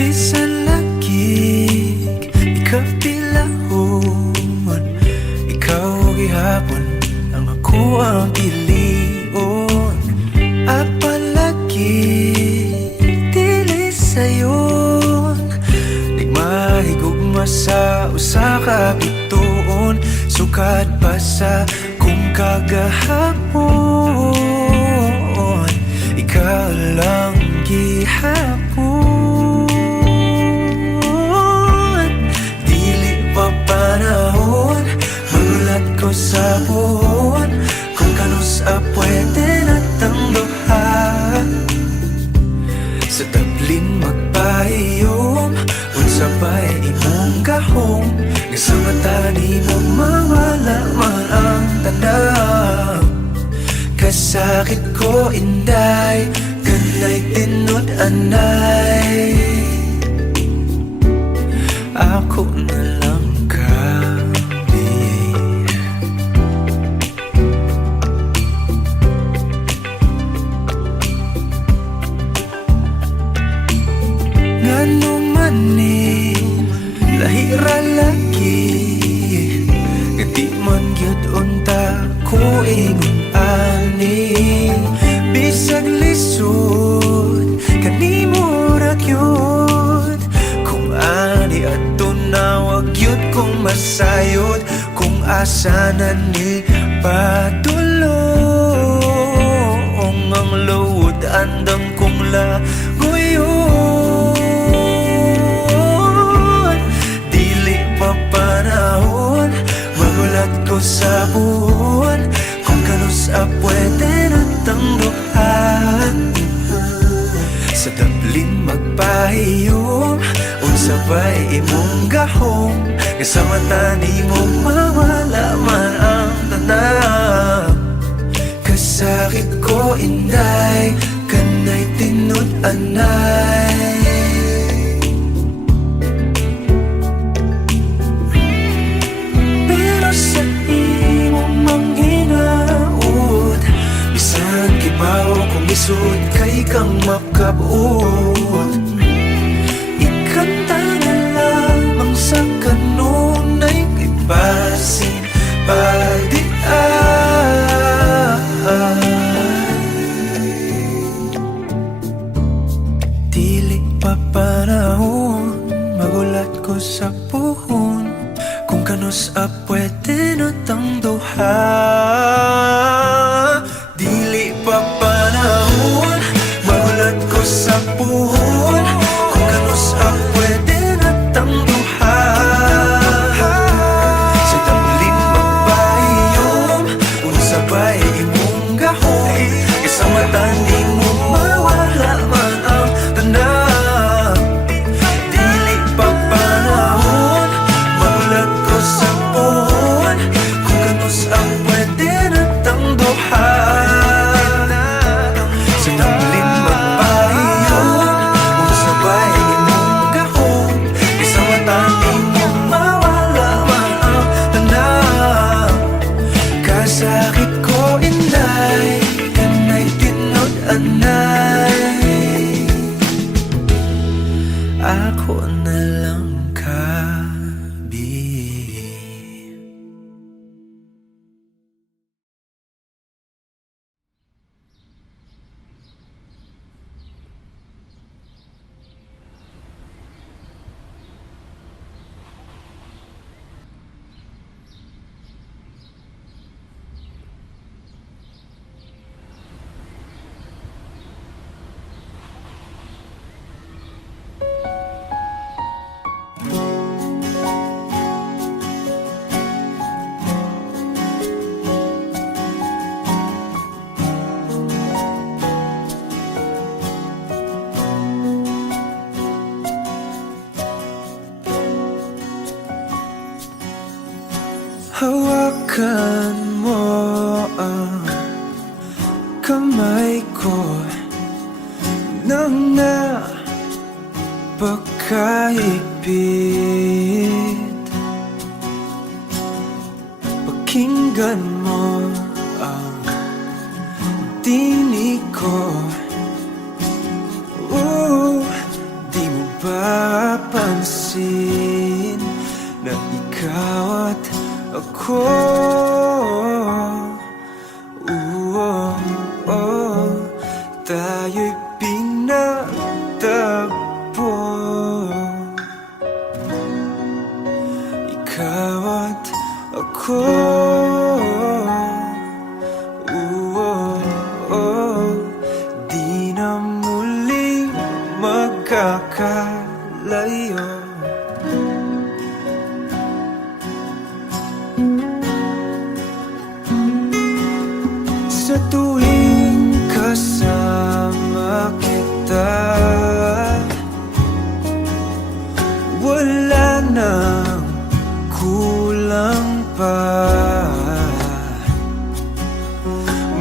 Bisan lagig ikapilahon, ikaw gihapon ang ako ang pilion. Apalagi dili sayon, nagmahigugma sa usa ka bituon. Sukad pa sa kung kagahapon, ikaw lang gihapon. Dili pa panahon, magulat ko sa buhon, kung kanus pwede natang duha. Sa tablin magpahiyom, unsa ba'y imong gahom, nga sa mata ni mo mawala man ang tanaw. Kasakit ko inday, kanay tinod anay, ako na lang kami. Ngano man ni lahira lagi, nga di man gyud unta ko ingon ani. Bisag lisod kanimo ra gyud, kung ani adto na wag gyud kong masayod. Kung asa na ni padulong ang luod, andam kong laguyon. Dili pa panahon, magulat ko sa buwan, kung kanus pwede natang duhan. Sa tablin magpahiyom, unsa ba'y imong gahom, nga sa mata ni mo mawala man ang tanaw. Kasakit ko inday, kanay tinod anay, pero sa imong manghinaot, bisan kibaw kung isod kay kang makabot. Ikanta na lamang sa kanunay kay basin pagdiay. Dili pa panahon, magulat ko sa puhon, kung kanus pwede natang duha. Dili pa panahon, magulat ko sa puhon, kung kanus pwede natang duha. Sa tablin magpahiyom, unsa ba'y imong gahom, isa mata ni mo mawala man ang tanaw. Dili pa panahon, magulat ko sa puhon, kung kanus pwede natang duha. Sa tablin magpahiyom, unsa ba'y imong gahom, isa mata ni mo mawala man ang tanaw. Kasakit ko inday, kanay tinod anay, ako na lang kabi. Hawakan mo ang kamay ko nang napakahigpit. Pakinggan mo ang tinig ko. Di mo ba makakalayo. Sa tuwing kasama kita, wala nang kulang pa.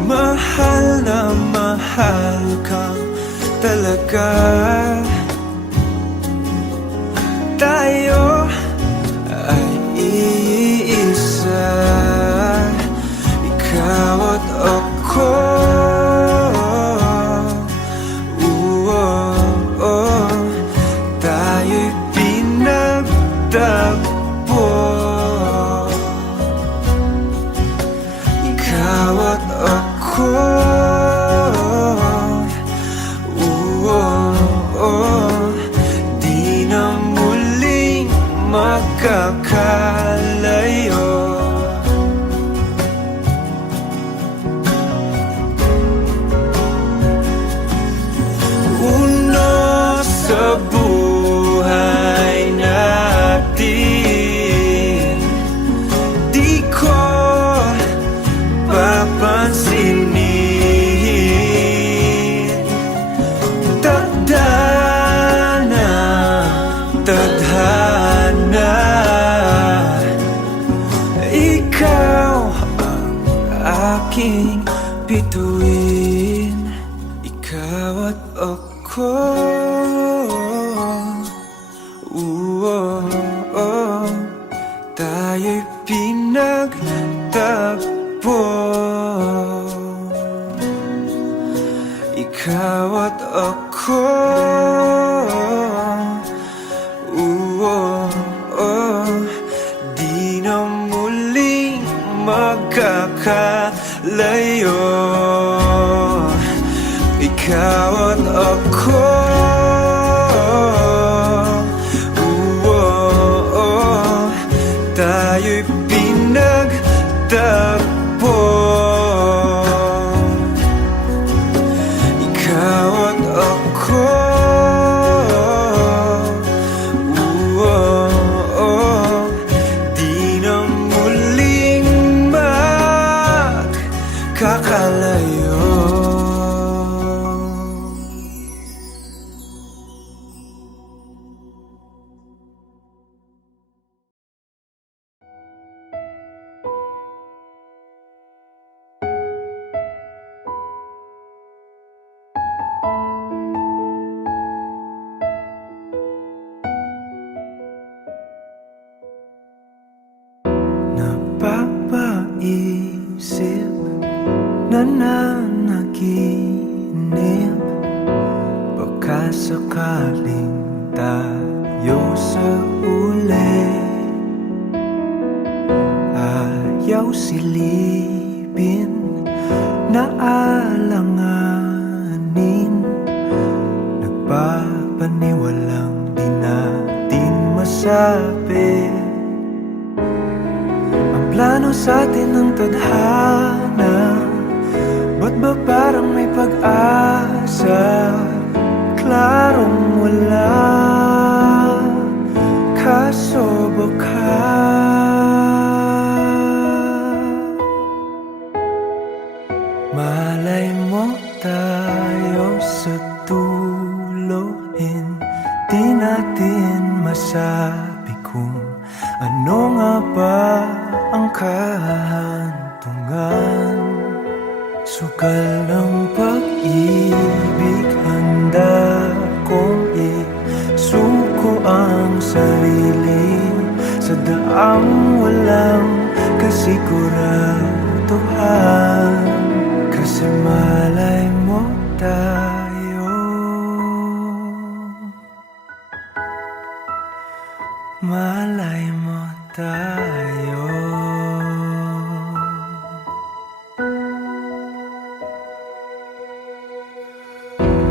Mahal na mahal kang talaga. Tayo ay iisa, ikaw at ako. Tayo'y pinagtagpo, ikaw at ako. Di na muling makakalayo. Uno sa buhay natin, di ko papansinin. Tadhana, tadhana, ikaw ang aking bituin, ikaw at ako. Tayo'y pinagtagpo, ikaw at ako. Di na muling magkakalayo, ikaw at ako. Tayo'y pinagtagpo, ikaw at ako. Di na muling magkakalayo. Napapaisip, nananaginip, baka sakaling tayo sa uli. Ayaw silipin, naalanganin, nagpapaniwalang di natin masabi. Plano sa atin ng tadhana, ba't ba parang may pag-asa? Klarong wala, kaso baka malay mo tayo sa tuloyin. Di natin masabi kung ano nga ba ang kahantungan. Sukal ng pag-ibig, handa kong isuko ang sarili sa daang walang kasiguraduhan. Kasi malay mo tayo, malay mo tayo.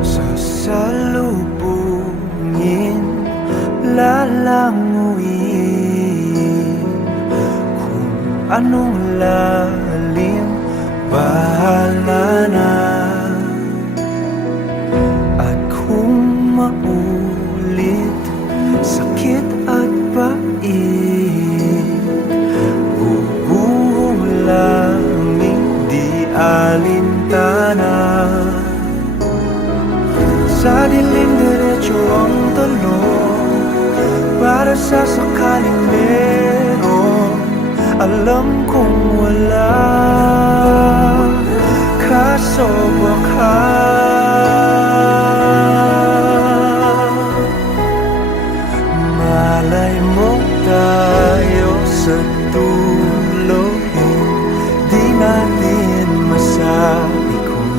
Sasalubungin, lalanguin, kung anong lalim, bahala na. At kung maulan masasakaling meron. Alam kong wala, kaso baka malay mo tayo sa dulo. Hindi natin masabi kung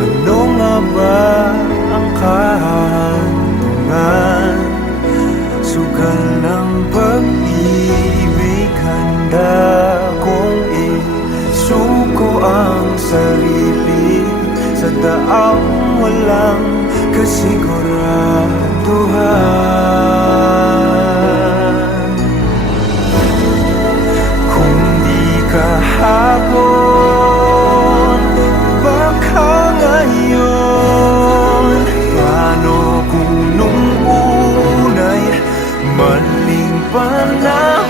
ano nga ba ang kahantungan. Sugal ng pag-ibig, handa kong isuko ang sarili sa daang walang kasiguraduhan. Kung di kahapon, baka ngayon. Paano kung nung unay maling panahon?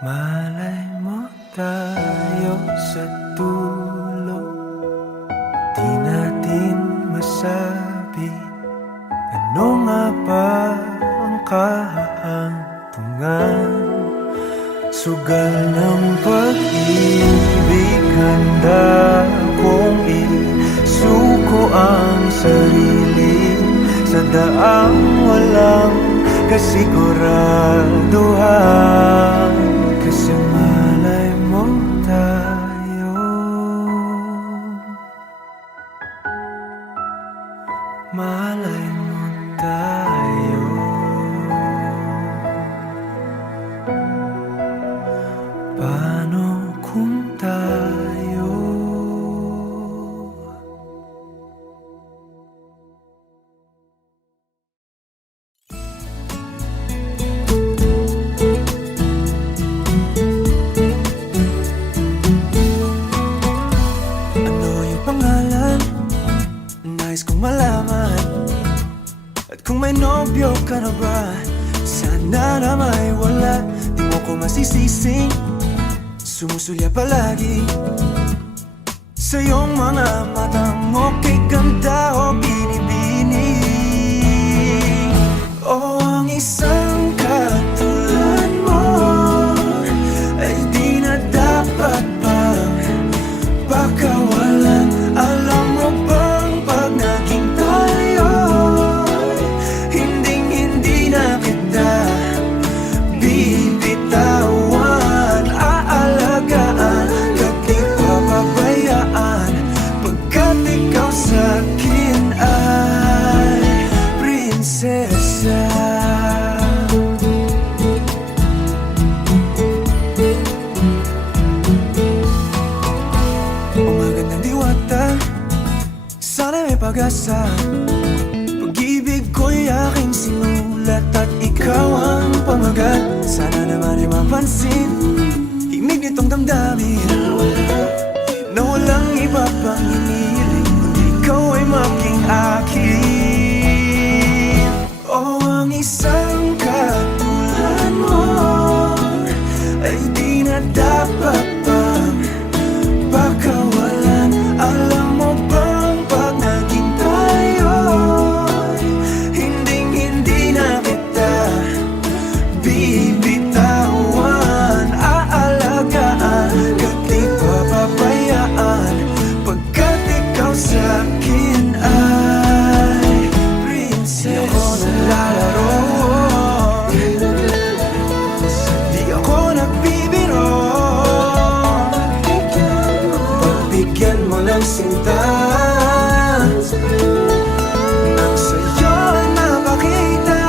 Malay mo tayo sa dulo. Di natin masabi ano nga ba ang kahantungan. Sugal ng pag-ibig, handa kong isuko ang sarili sa daang walang kasiguraduhan. Kasi malay mo tayo, malay mo tayo. Paano kung tayo ano yung pangalan? Nais kong malaman. At kung may nobyo ka na ba, sana na may wala. Di mo ko masisising sumusulya palagi sa iyong mga matang okay ganda o binibini. O ang isang katulad mo ay di na dapat pang pakawalan. Alam mo bang pag naging tayo, hinding-hindi na kita bibitawan. Aalagaan at di papabayaan, pagkat ikaw sa'kin ay prinsesa. Umagandang diwata, sana may pag-asa. Pag-ibig ko'y aking sinulat at ikaw ang pamagat. Sana naman ay mapansin himig nitong damdamin na walang iba pang hiniling kundi ikaw ay maging akin. O ang isang katulad mo ay di na dapat pang pakawalan. Alam mo bang pag naging tayo, hinding-hindi na kita bibitawan. Aalagaan at di papabayaan, pagkat ikaw sa'kin ay prinsesa. Di ako naglalaro, di ako nagbibiro. Pagbigyan mo ng sinta, nang sa'yo ay mapakita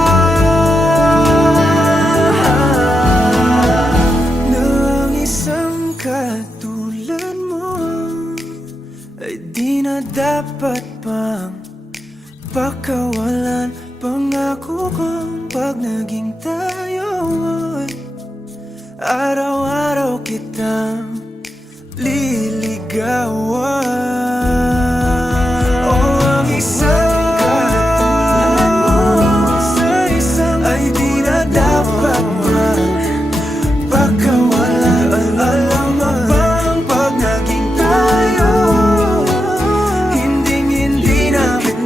ng isang katulad mo ay di na dapat pang pakawalan. Pangako kong pag naging tayo ay araw-araw kitang liligawan. O ang isang katulad mo sa isang ay di na dapat pakawalan. Alam mo bang pag naging tayo, hinding-hindi na kita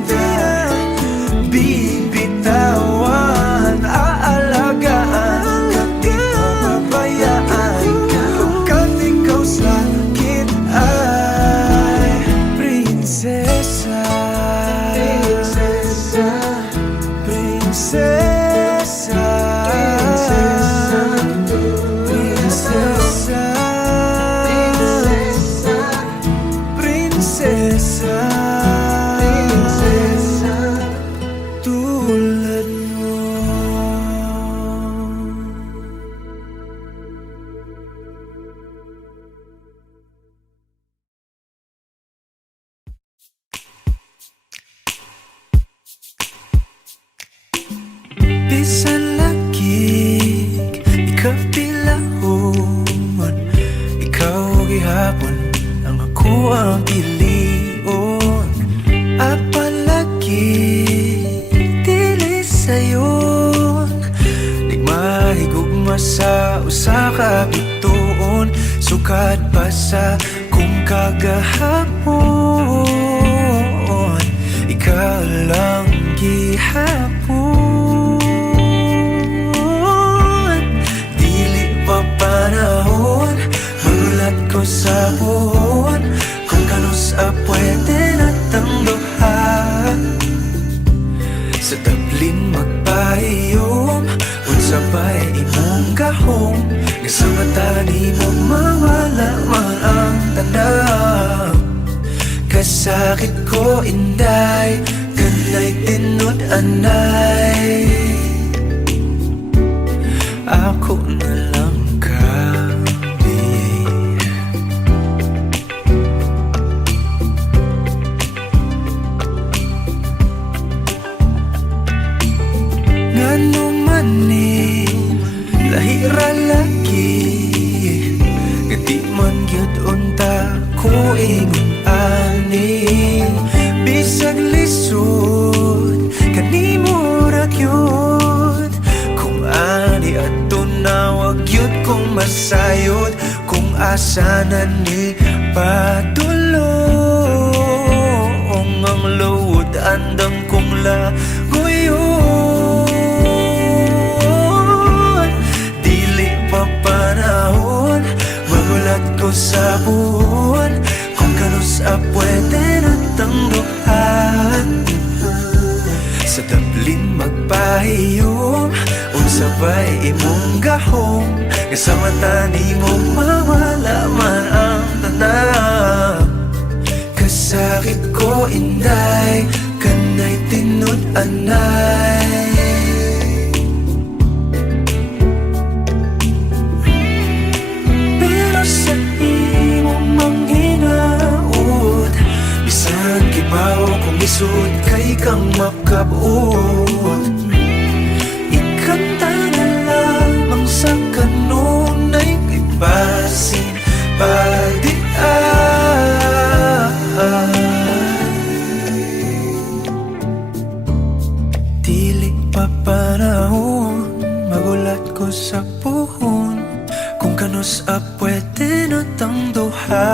prinsesa, prinsesa tulad mo. Bisan lagig, ikapilahon, ikaw gihapon ang ako ang pilion. Apalagi dili sayon, di mahigugma sa usa ka bituon. Sukat pa sa kung kagahapon, ikaw lang gihapon. Panahon, magulat ko sa buhon, kung kanus pwede natang duha. Sa tablin magpahiyom, unsa ba'y imong gahom, nga sa mata ni mo mawala man ang tanaw. Kasakit ko inday, kanay tinod anay, ako na lang lahira lagi, gati man gyud unta ko ingon ani. Bisag lisod kanimo ra gyud, kung ani adto na wag gyud kong masayod. Kung asa na ni padulong ang luod, andam kong lagoyon. Panahon, magulat ko sa buwan, kung kanus pwede natang duhan. Sa tablin magpahiyom, unsa ba'y imong gahom, nga sa mata ni mo mawala man ang tanaw. Kasakit ko inday, kanay tinod anay, sa imong manghinaot. Bisag kibaw kung isod kay kang makabuot. Ikanta na lamang sa kanunay kay basin pagdian. Dili pa panahon, magulat ko sa puhon, kung kanus pwede natang duha.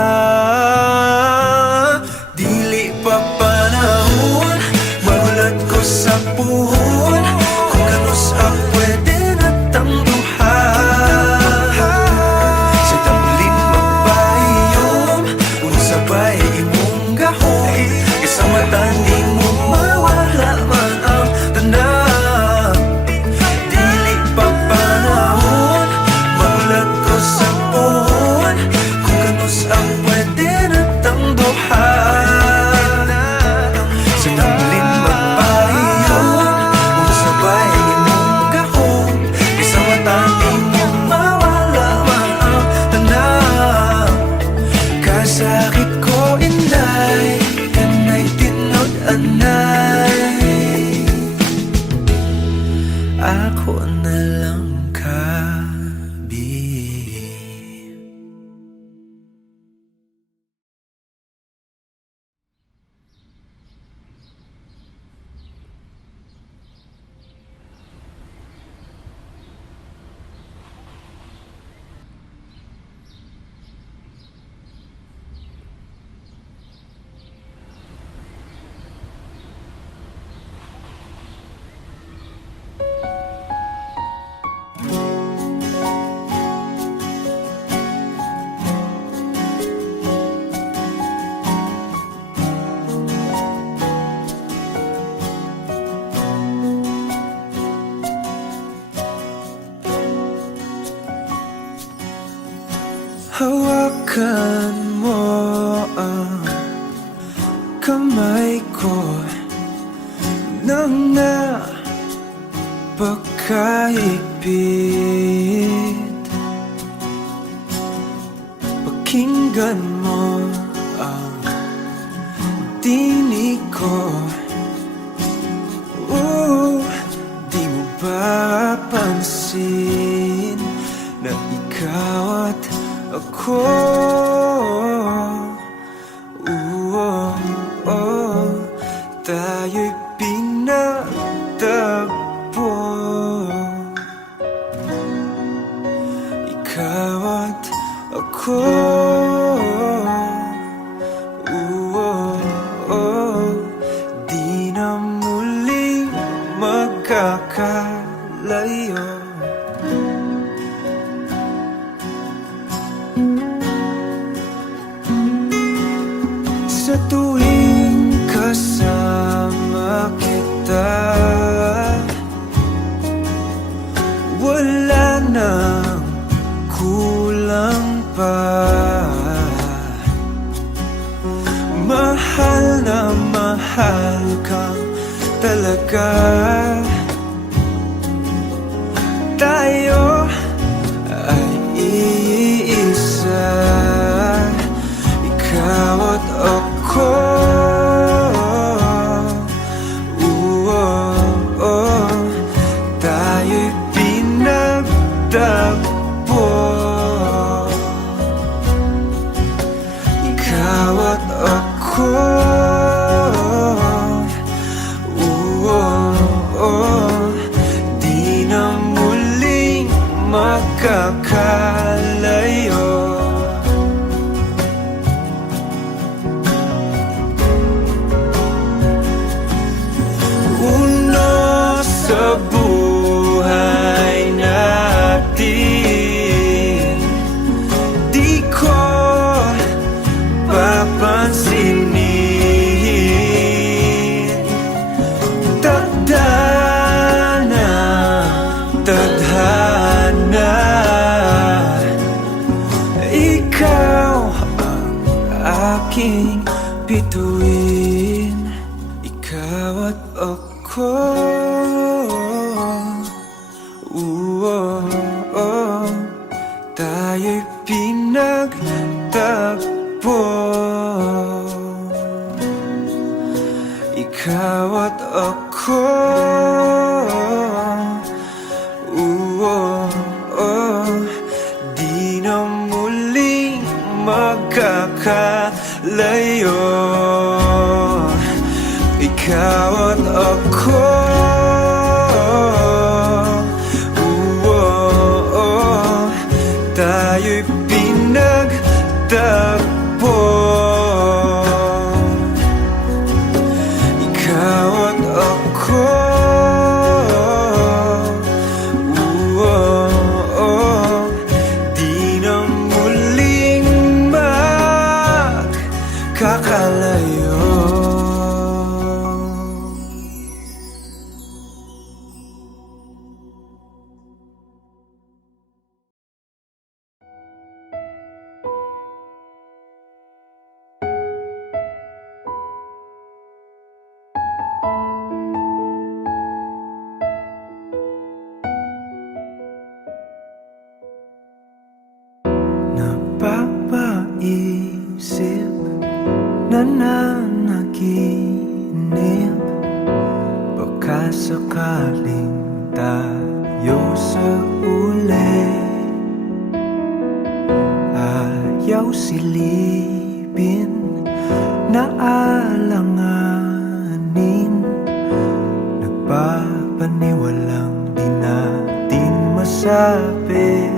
Dili pa panahon, magulat ko sa puhon, kung kanus pwede natang duha. Sa tablin magpahiyom, unsa ba'y imong gahom, isa mata ni mo mawala man ang tanaw. Dili pa panahon, magulat ko sa puhon, kung kanus pwede natang duha. Sa tablin magpahiyom, unsa ba'y imong gahom, isa mata ni mo mawala man ang tanaw. Kasakit ko inday, kanay tinod anay, ako na lang kabi. Hawakan mo ang kamay ko nang napakahigpit. Pakinggan mo ang tinig ko. Di mo ba pansin na ikaw at ako? Tayo'y pinagtagpo. Ikaw at ako. Di na muling magkakalayo. Sa tuwing kasama kita, wala nang kulang pa. Mahal na mahal kang talaga. Tayo ay iisa, ikaw at ako. Tayo'y pinagtagpo. Ikaw at ako. Di na muling magkakalayo. Sa buhay natin, di ko papansinin. Tadhana, tadhana, ikaw ang aking bituin. Ikaw at ako. Tayo'y pinagtagpo. Ikaw at ako. Di na muling magkakalayo. Ikaw at ako. Tayo'y pinagtagpo. Ikaw at ako. Di na muling magkakalayo. Napapaisip, nananaginip, baka sakaling tayo sa uli. Ayaw silipin, naalanganin, nagpapaniwalang di natin masabi.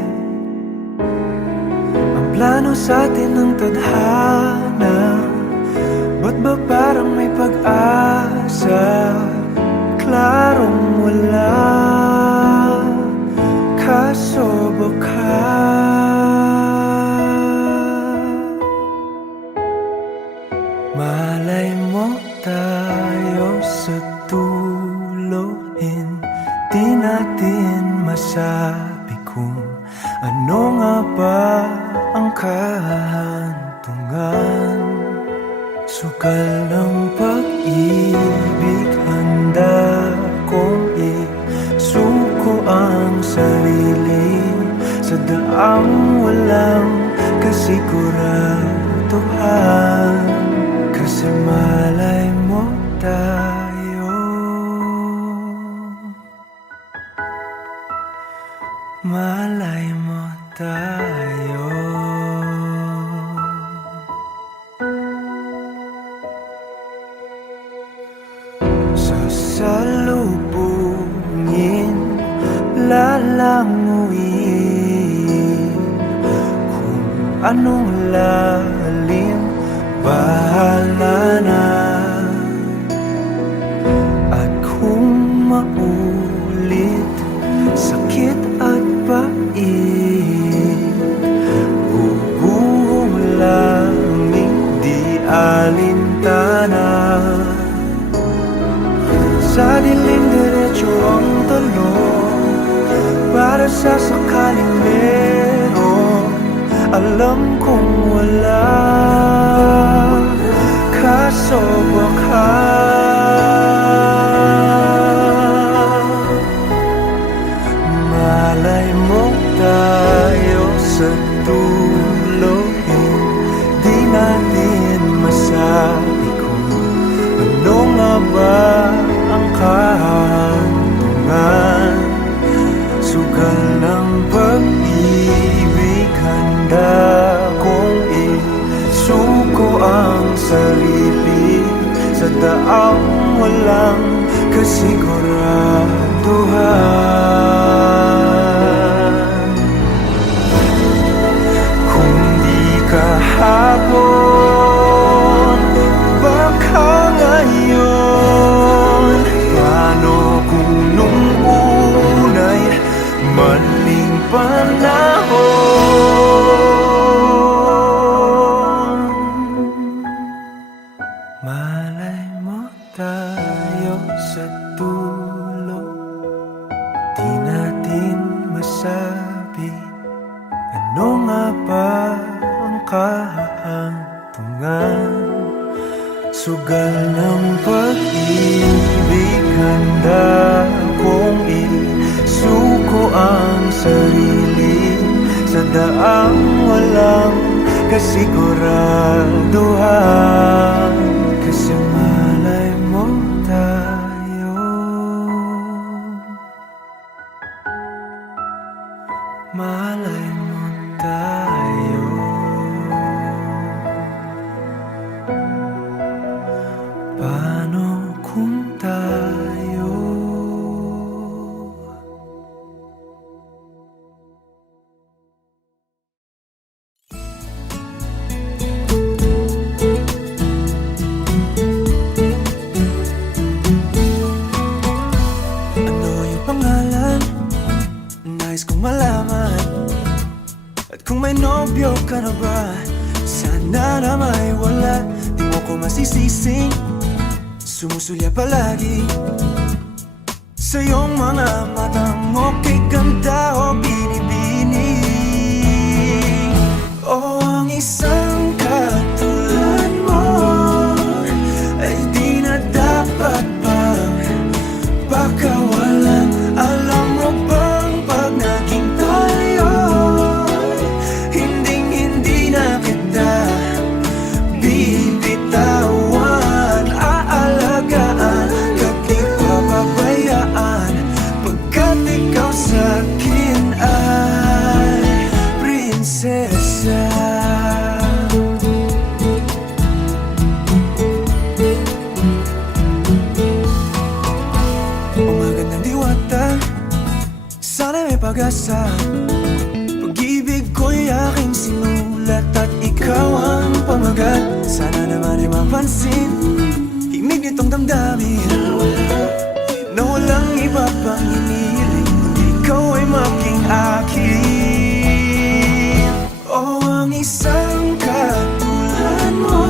Plano sa atin ng tadhana, ba't ba parang may pag-asa? Klarong wala, kaso baka malay mo tayo sa dulo. Hindi natin masabi kung ano nga ba ang kahantungan Sukal ng pag-ibig, handa kong isuko ang sarili sa daang walang kasiguraduhan. Kasi malay mo tayo, malay mo tayo. Sasalubungin, lalanguin, kung anong lalim, bahala na. At kung maulit, sakit at pait, bubuhong langing di alintana. Sa dilim diretso ang talon, para sa sakaling meron. Alam kong wala, kaso baka malay mo tayo sa dulo. Hindi natin masabi kung ano nga ba ang kahantungan. Sugal ng pag-ibig, handa kong isuko ang sarili sa daang walang kasiguraduhan. Kung di kahapon, baka ngayon. Paano kung nung unay maling panahon? Malay mo tayo sa dulo, di natin masabi ano nga ba ang kahantungan. Sugal ng pag-ibig, handa kong isuko ang sarili sa daang walang kasiguraduhan. Kasi malay mo tayo, malay mo tayo. Paano kung tayo ano yung pangalan? Nais kong malaman. At kung may nobyo ka na ba, sana na may wala. Di mo ko masisising sumusulya palagi sa iyong mga matang okay ganda o binibini. O ang isang katulad mo ay di na dapat pang pakawalan. Alam mo bang pag naging tayo, hinding-hindi na kita bibitawan. Aalagaan ka't di papabayaan, pagkat ikaw sa'kin ay prinsesa. O magandang diwata, sana may pag-asa. Pag-ibig ko'y aking sinulat at ikaw ang pamagat. Sana naman ay mapansin himig nitong damdamin na walang iba pang hinihiling kundi ikaw ay maging akin. O ang isang katulad mo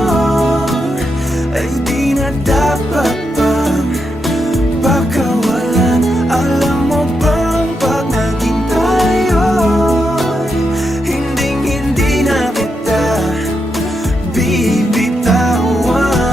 ay di na dapat pang pakawalan. Alam mo bang pag naging tayo, hinding-hindi na kita bibitawan.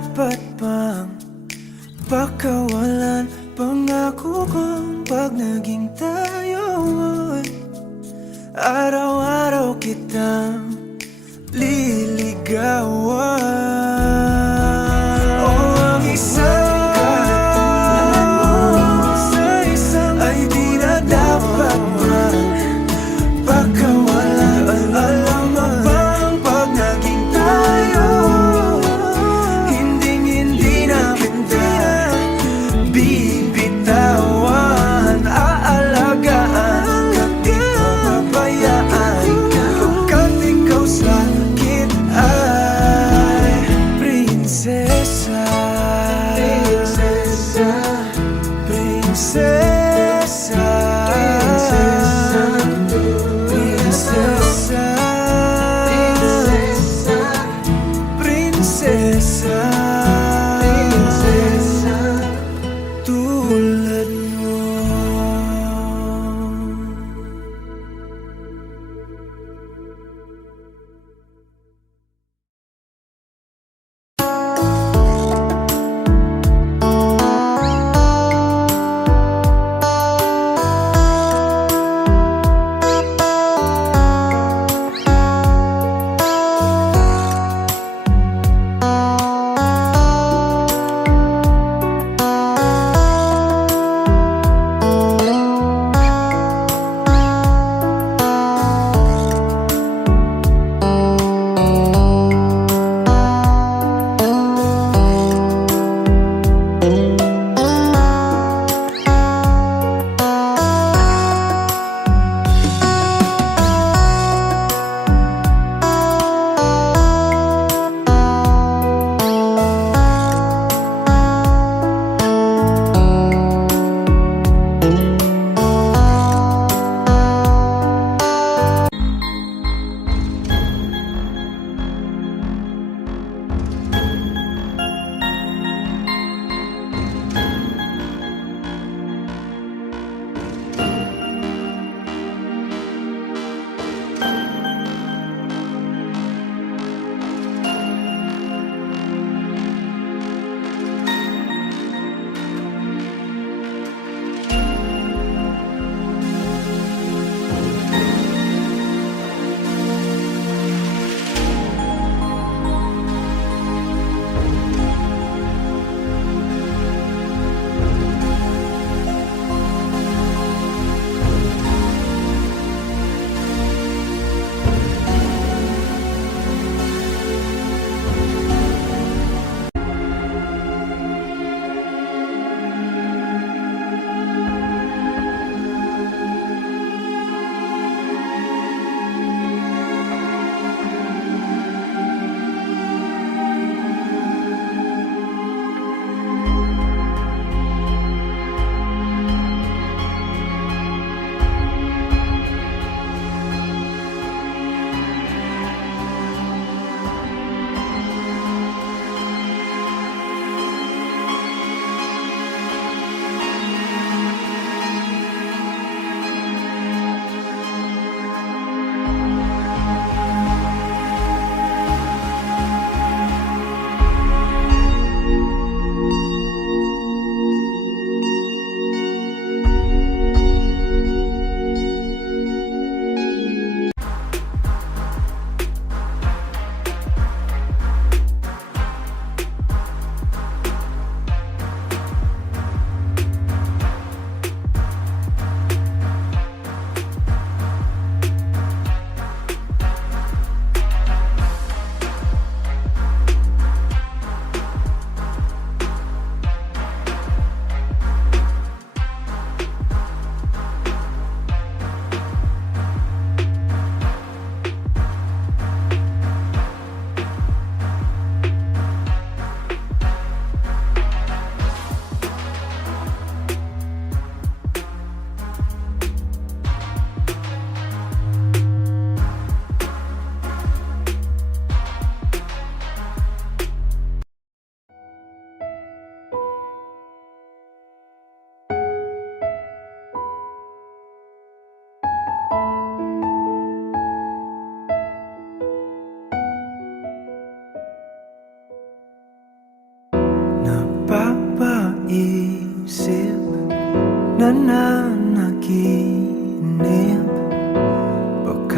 dapat bang pakawalan? Pangako kong pag naging tayo ay araw-araw kitang liligawan. Oh, ang isang katulad mo sa isang ay di na dapat pakawalan. Alam mo bang pag naging tayo, hindi na kita bibitawan. Aalagaan ka, di ko pabayaan, pagkat ikaw sa akin ay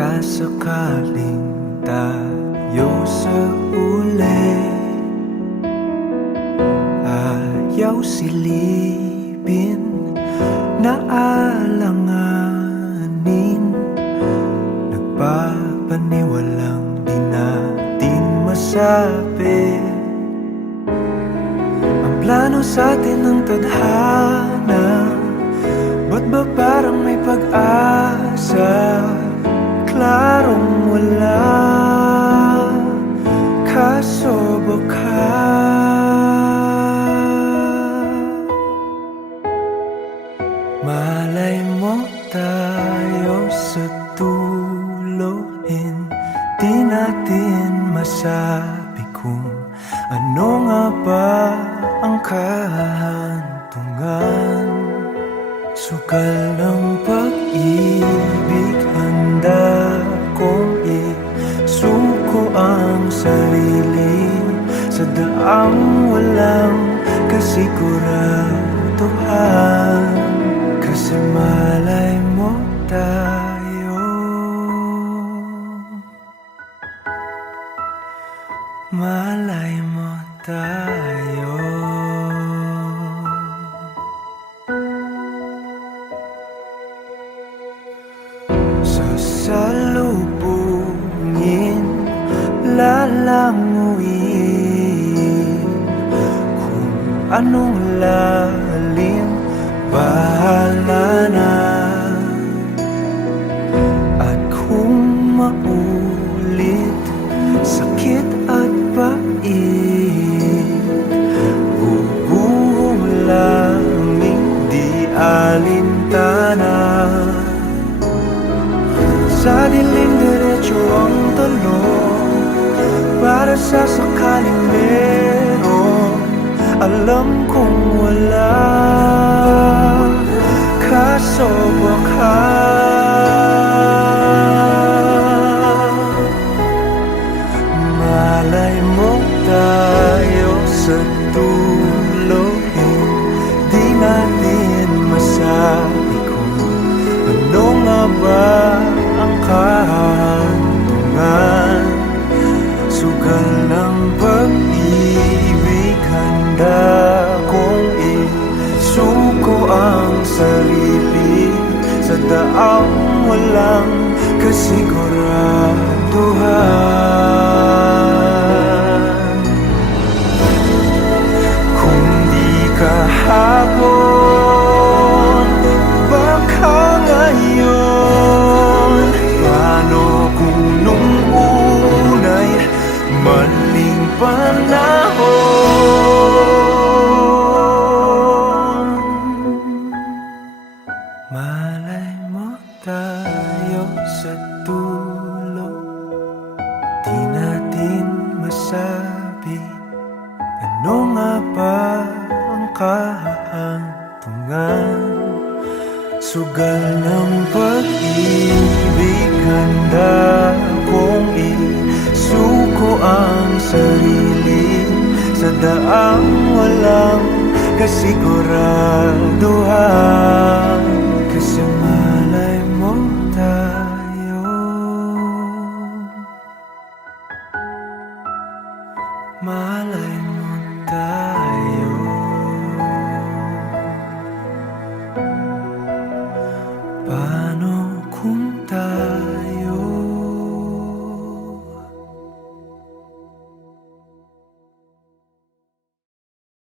sakasakaling tayo sa uli, ayaw silipin na alanganin, nagpapaniwalang di natin masabi ang plano sa atin ng tadhana. Ba't ba parang may pag-asa? Klarong wala, kaso baka malay mo tayo sa dulo, hindi natin masabi kung ano nga ba ang kahantungan. Sukal ng pag-ibig, handa kong isuko ang sarili sa daang walang kasiguraduhan. Kasi malay mo tayo, malay mo tayo. Sasalubungin, lalanguin, kung anong lalim, bahala na. At kung maulit, sakit at pait, bubuhong langing di alintana. Sa dilim diretso ang talon, para sa sakaling meron. Alam kong wala, kaso baka malay mo tayo sa dulo, hindi natin masabi kung ano nga ba ang kahantungan. Sugal ng pag-ibig, handa kong isuko ang sarili sa daang walang kasiguraduhan. Kung di kahapon, baka ngayon. Paano kung nung unay maling panahon? Malay mo tayo sa dulo, di natin masabi ano nga ba ang kahantungan. Sugal ng pag-ibig, handa kong isuko ang sarili sa daang walang kasiguraduhan. Kasi malay mo tayo, malay